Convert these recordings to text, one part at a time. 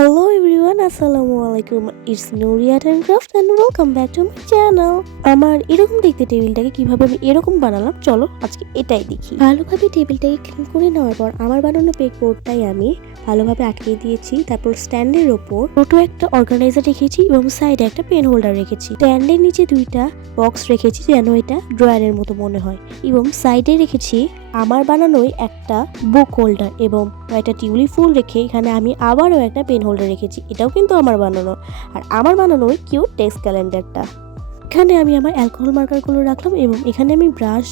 Hello everyone, Assalamualaikum. It's Nuria and Craft and welcome back to my channel. আমার এরকম দেখতে টেবিলটাকে কিভাবে আমি এরকম বানালাম চলো আজকে এটাই দেখি। ভালোভাবে টেবিলটাকে ক্লিন করে নেওয়ার পর আমার বানানো পেকবোর্ডটাই আমি ভালোভাবে আটকে দিয়েছি। তারপর স্ট্যান্ডের ওপর ছোট একটা অর্গানাইজার রেখেছি এবং সাইডে একটা পেন হোল্ডার রেখেছি। স্ট্যান্ডের নিচে দুইটা বক্স রেখেছি যেন এটা ড্রয়ারের মতো মনে হয় এবং সাইডে রেখেছি আমার বানানোই একটা বুক হোল্ডার এবং একটা টিউলিপ ফুল রেখে এখানে আমি আবারও একটা পেন হোল্ডার রেখেছি। এটাও কিন্তু আমার বানানো, আর আমার বানানোই কিউট টেক্সট ক্যালেন্ডারটা। এখানে আমি আমার অ্যালকোহল মার্কারগুলো রাখলাম এবং এখানে আমি ব্রাশ,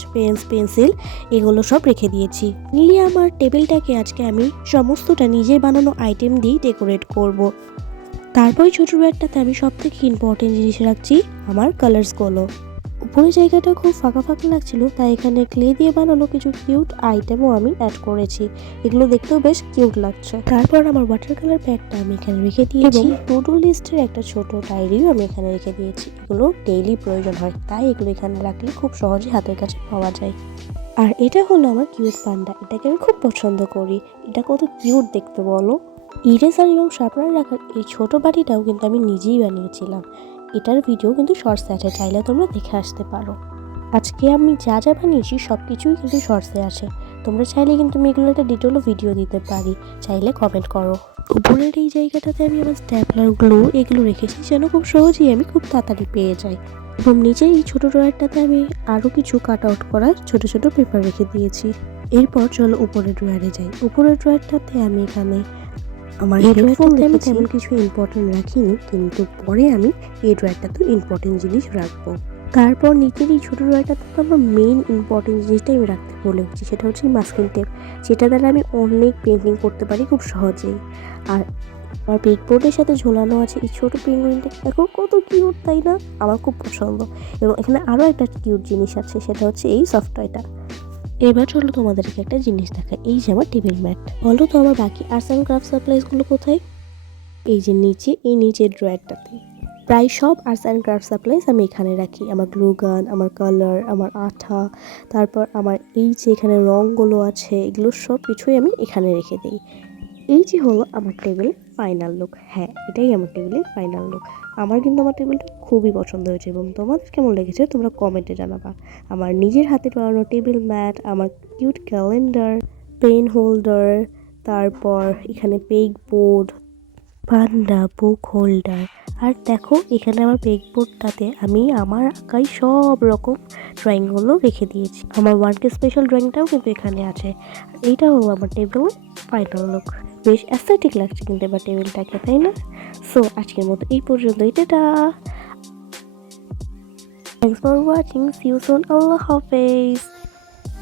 পেন্সিল এগুলো সব রেখে দিয়েছি। নিয়ে আমার টেবিলটাকে আজকে আমি সমস্তটা নিজের বানানো আইটেম দিয়ে ডেকোরেট করব। তারপর ছোট ব্যাগটাতে আমি সব থেকে ইম্পর্টেন্ট জিনিস রাখছি আমার কালার্সগুলো। উপরের জায়গাটা খুব ফাঁকা ফাঁকা লাগছিল, তাই এখানে ক্লে দিয়ে বানানো কিছু কিউট আইটেমও আমি অ্যাড করেছি। এগুলো দেখতেও বেশ কিউট লাগছে। তারপর আমার ওয়াটার কালার প্যাকটা আমি এখানে রেখে দিয়েছি। টু ডু লিস্টের একটা ছোট ডায়েরিও আমি এখানে রেখে দিয়েছি। এগুলো ডেইলি প্রয়োজন হয়, তাই এগুলো এখানে রাখলে খুব সহজে হাতের কাছে পাওয়া যায়। আর এটা হলো আমার কিউট পান্ডা, এটাকে আমি খুব পছন্দ করি। এটা কত কিউট দেখতে বলো। ইরেজার এবং শার্পনার রাখার এই ছোট বাটিটাও কিন্তু আমি নিজেই বানিয়েছিলাম। এটার ভিডিও কিন্তু শর্টসে আছে, চাইলে তোমরা দেখে আসতে পারো। আজকে আমি যা যা বানিয়েছি সব কিছুই কিন্তু শর্টসে আছে। তোমরা চাইলে কিন্তু আমি এগুলো একটা ডিটেলও ভিডিও দিতে পারি, চাইলে কমেন্ট করো। উপরের এই জায়গাটাতে আমি আমার স্ট্যাপলার গ্লু এগুলো রেখেছি যেন খুব সহজেই আমি খুব তাড়াতাড়ি পেয়ে যাই। এবং নিচে এই ছোটো ড্রয়ারটাতে আমি আরও কিছু কাট আউট করার ছোটো ছোটো পেপার রেখে দিয়েছি। এরপর চলো উপরের ড্রয়ারে যাই। উপরের ড্রয়ারটাতে আমি এখানে আমার হেডফোনটাতে আমি তেমন কিছু ইম্পর্টেন্ট রাখিনি, কিন্তু পরে আমি এই ড্রয়ারটাতে ইম্পর্টেন্ট জিনিস রাখবো। তারপর নিচের এই ছোটো ড্রয়ারটাতে আমার মেইন ইম্পর্টেন্ট জিনিসটাই আমি রাখতে ভুলে গেছি, সেটা হচ্ছে মাস্কিং টেপ, যেটা দ্বারা আমি অনেক পেন্টিং করতে পারি খুব সহজেই। আর আমার পেকবোর্ডের সাথে ঝোলানো আছে এই ছোটো পেঙ্গুইনটা, দেখো কত কিউট তাই না? আমার খুব পছন্দ। এবং এখানে আরও একটা কিউট জিনিস আছে, সেটা হচ্ছে এই সফট টয়টা। এবার চলো তোমাদেরকে একটা জিনিস দেখাই। এই যে আমার টেবিল ম্যাট। বলো তো আমার বাকি আর্টস অ্যান্ড ক্রাফট সাপ্লাইসগুলো কোথায়? এই যে নিচে, এই নিচের ড্রয়ারটাতে প্রায় সব আর্টস অ্যান্ড ক্রাফট সাপ্লাইস আমি এখানে রাখি। আমার গ্লু গান, আমার কালার, আমার আঠা, তারপর আমার এই যে এখানে রঙগুলো আছে, এগুলো সব কিছুই আমি এখানে রেখে দিই। এই যে হলো আমার টেবিলের ফাইনাল লুক। হ্যাঁ, এটাই আমার টেবিলের ফাইনাল লুক। আমার কিন্তু আমার টেবিলটা খুবই পছন্দ হয়েছে এবং তোমাদের কেমন লেগেছে তোমরা কমেন্টে জানাবা। আমার নিজের হাতে বানানো টেবিল ম্যাট, আমার কিউট ক্যালেন্ডার, পেন হোল্ডার, তারপর এখানে পেগ বোর্ড, পান্ডা, বুক হোল্ডার, আর দেখো এখানে আমার পেকবোর্ডটাতে আমি আমার আঁকাই সব রকম ড্রয়িংগুলো রেখে দিয়েছি। আমার ওয়ার্কের স্পেশাল ড্রয়িংটাও কিন্তু এখানে আছে। এইটা হলো আমার টেবিলের ফাইনাল লুক। বেশ অ্যাস্থেটিক লাগছে কিন্তু এবার টেবিলটাকে, তাই না? সো আজকের মতো এই পর্যন্তই। Ta-ta, thanks for watching, see you soon, আল্লাহ হাফেজ।